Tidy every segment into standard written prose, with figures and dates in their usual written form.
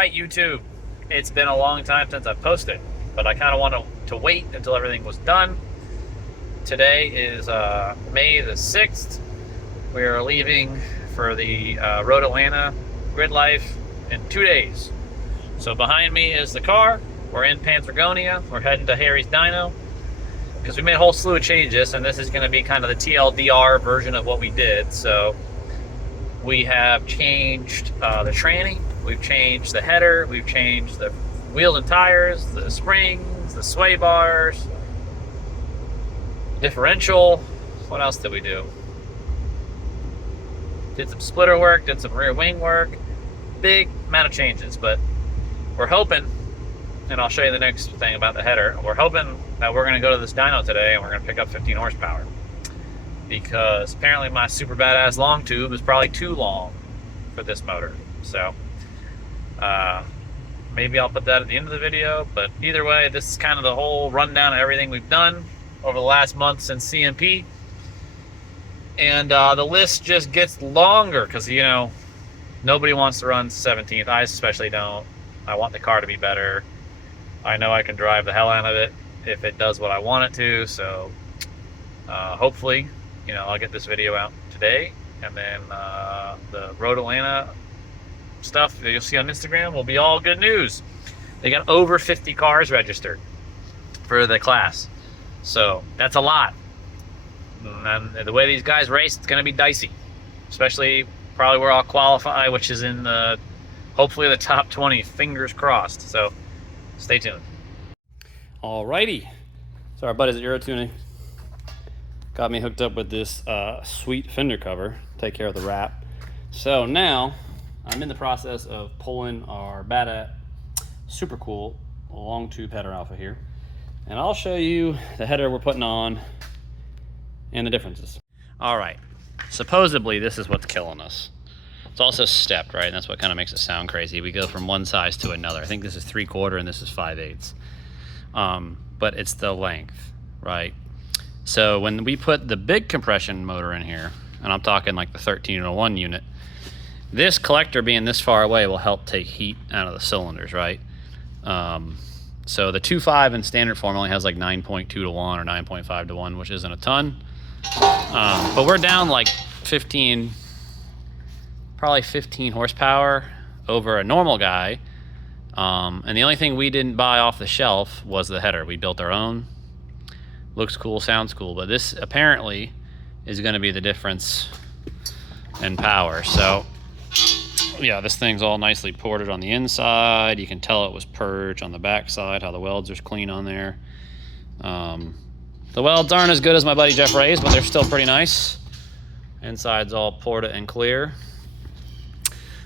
right, YouTube. It's been a long time since I've posted, but I kind of wanted to wait until everything was done. Today is May the 6th. We are leaving for the Road Atlanta Grid Life in 2 days. So behind me is the car. We're in Panthergonia. We're heading to Harry's Dyno because we made a whole slew of changes, and this is going to be kind of the TLDR version of what we did. So we have changed the tranny, we've changed the header, we've changed the wheels and tires, the springs, the sway bars, differential. What else did we do? Did some splitter work, did some rear wing work. Big amount of changes, but we're hoping, and I'll show you the next thing about the header, we're hoping that we're going to go to this dyno today and we're going to pick up 15 horsepower. Because apparently my super badass long tube is probably too long for this motor. So maybe I'll put that at the end of the video, but either way, this is kind of the whole rundown of everything we've done over the last month since CMP. And the list just gets longer because, you know, nobody wants to run 17th. I especially don't. I want the car to be better. I know I can drive the hell out of it if it does what I want it to, so hopefully, you know, I'll get this video out today, and then the Road Atlanta stuff that you'll see on Instagram will be all good news. They got over 50 cars registered for the class, so that's a lot. And the way these guys race, it's going to be dicey, especially probably where I'll qualify, which is in the hopefully the top 20. Fingers crossed. So stay tuned. Alrighty, so our buddies at Aerodynamics got me hooked up with this sweet fender cover, take care of the wrap. So now I'm in the process of pulling our Bada super cool long tube header alpha here, and I'll show you the header we're putting on and the differences. All right, supposedly this is what's killing us. It's also stepped, right? And that's what kind of makes it sound crazy. We go from one size to another. I think this is 3/4 and this is 5/8. But it's the length, right? So when we put the big compression motor in here, and I'm talking like the 1301 unit, this collector being this far away will help take heat out of the cylinders, right? So the 2.5 in standard form only has like 9.2 to 1 or 9.5 to 1, which isn't a ton. But we're down like 15, probably 15 horsepower over a normal guy. And the only thing we didn't buy off the shelf was the header. We built our own. Looks cool, sounds cool, but this apparently is going to be the difference in power. So yeah, this thing's all nicely ported on the inside. You can tell it was purged on the back side, how the welds are clean on there. The welds aren't as good as my buddy Jeff Ray's, but they're still pretty nice. Inside's all ported and clear.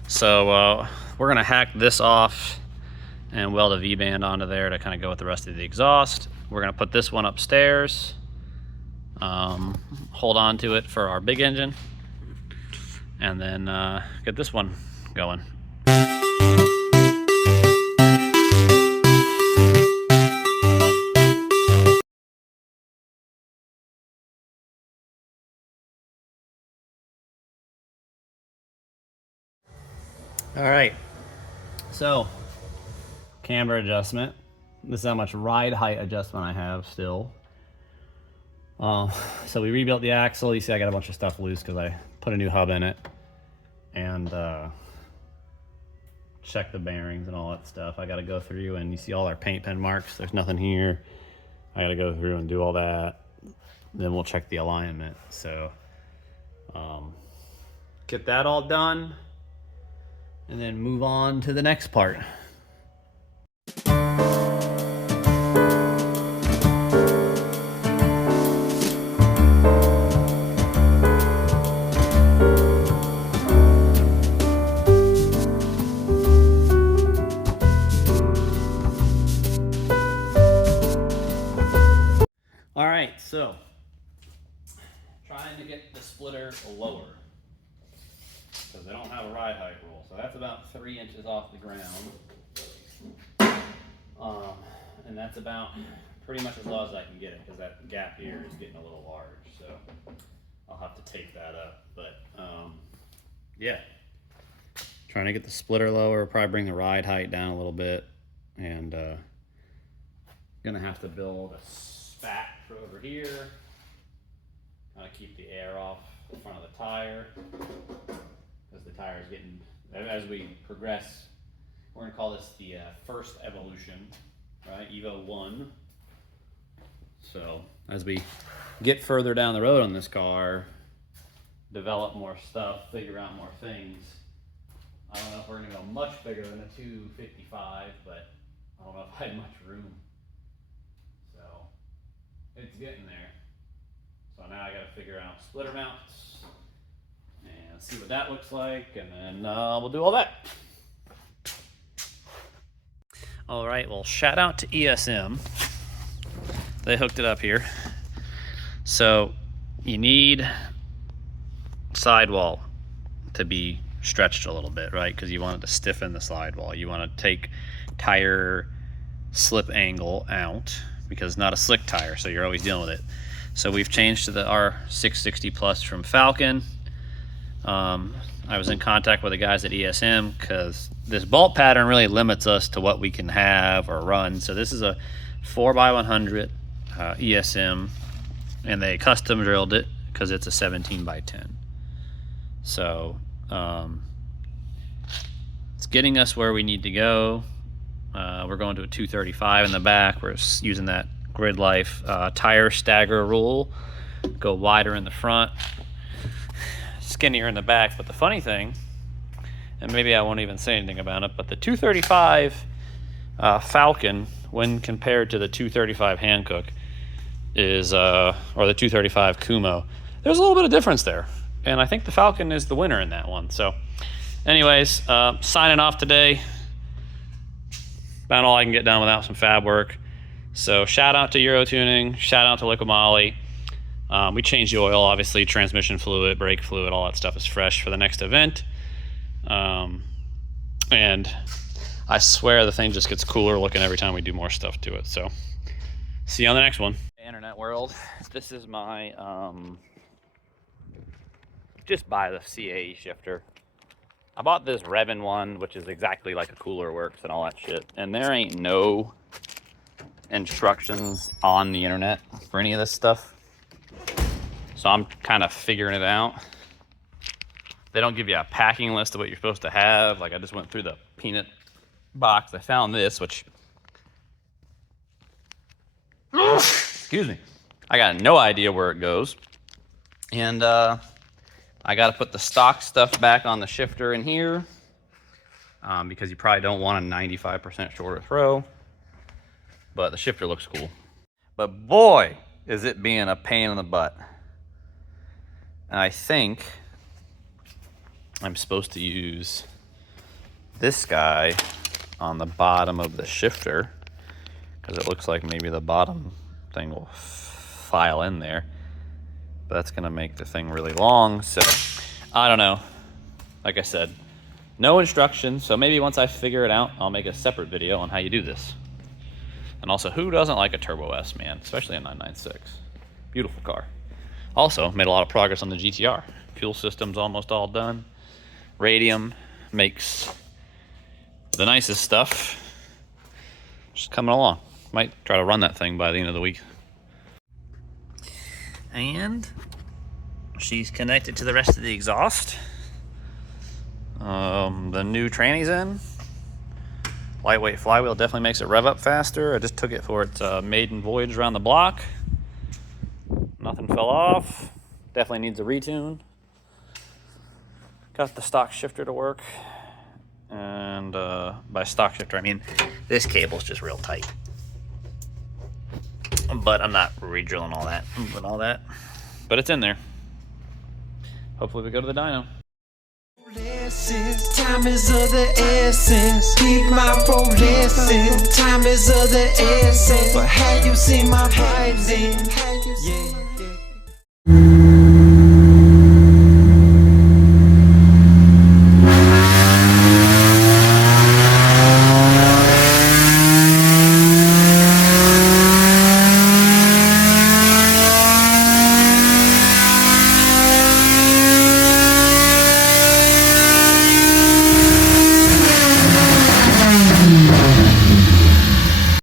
So we're gonna hack this off and weld a V-band onto there to kind of go with the rest of the exhaust. We're gonna put this one upstairs, hold on to it for our big engine, and then get this one going. All right, so camber adjustment. This is how much ride height adjustment I have still. So we rebuilt the axle. You see I got a bunch of stuff loose because I put a new hub in it and check the bearings and all that stuff. I got to go through, and you see all our paint pen marks. There's nothing here. I got to go through and do all that. Then we'll check the alignment. So get that all done and then move on to the next part. All right, so trying to get the splitter lower because they don't have a ride height rule. So that's about 3 inches off the ground. And that's about pretty much as low as I can get it because that gap here is getting a little large. So I'll have to take that up. But yeah, Trying to get the splitter lower, probably bring the ride height down a little bit, and gonna have to build a spat for over here. Kind of keep the air off the front of the tire, because the tire is getting, as we progress, we're gonna call this the first evolution, right? Evo 1. So as we get further down the road on this car, develop more stuff, figure out more things. I don't know if we're gonna go much bigger than a 255, but I don't know if I have much room. So it's getting there. So now I gotta figure out splitter mounts and see what that looks like, and then we'll do all that. All right, well, shout out to ESM. They hooked it up here. So you need sidewall to be stretched a little bit, right? Because you want it to stiffen the sidewall. You want to take tire slip angle out, because it's not a slick tire, so you're always dealing with it. So we've changed to the R660 Plus from Falcon. I was in contact with the guys at ESM because this bolt pattern really limits us to what we can have or run. So this is a 4x100 ESM, and they custom drilled it because it's a 17x10. So it's getting us where we need to go. We're going to a 235 in the back. We're using that Grid Life tire stagger rule. Go wider in the front, skinnier in the back. But the funny thing, and maybe I won't even say anything about it, but the 235 Falcon, when compared to the 235 Hankook, is or the 235 Kumo, there's a little bit of difference there, and I think the Falcon is the winner in that one. So anyways, signing off today. About all I can get done without some fab work. So shout out to Euro Tuning, shout out to Liquid Moly. We changed the oil, obviously, transmission fluid, brake fluid, all that stuff is fresh for the next event. And I swear the thing just gets cooler looking every time we do more stuff to it. So see you on the next one. Internet world, this is my just buy the CAE shifter. I bought this Revin one, which is exactly like a Cooler Works and all that shit, and there ain't no instructions on the internet for any of this stuff, so I'm kind of figuring it out. They don't give you a packing list of what you're supposed to have. Like, I just went through the peanut box. I found this, which excuse me, I got no idea where it goes, and I got to put the stock stuff back on the shifter in here, because you probably don't want a 95% shorter throw, but the shifter looks cool. But boy, is it being a pain in the butt. And I think I'm supposed to use this guy on the bottom of the shifter, because it looks like maybe the bottom thing will file in there. But that's gonna make the thing really long, so I don't know. Like I said, no instructions, so maybe once I figure it out, I'll make a separate video on how you do this. And also, who doesn't like a Turbo S, man? Especially a 996. Beautiful car. Also, made a lot of progress on the GTR. Fuel system's almost all done. Radium makes the nicest stuff. Just coming along. Might try to run that thing by the end of the week. And she's connected to the rest of the exhaust. The new tranny's in. Lightweight flywheel definitely makes it rev up faster. I just took it for its maiden voyage around the block. Nothing fell off. Definitely needs a retune. Got the stock shifter to work. And by stock shifter, I mean this cable's just real tight. But I'm not re-drilling all that and all that. But it's in there. Hopefully we go to the dyno. Time is of the essence. Keep my progressing. Time is of the essence. But have you seen my rising?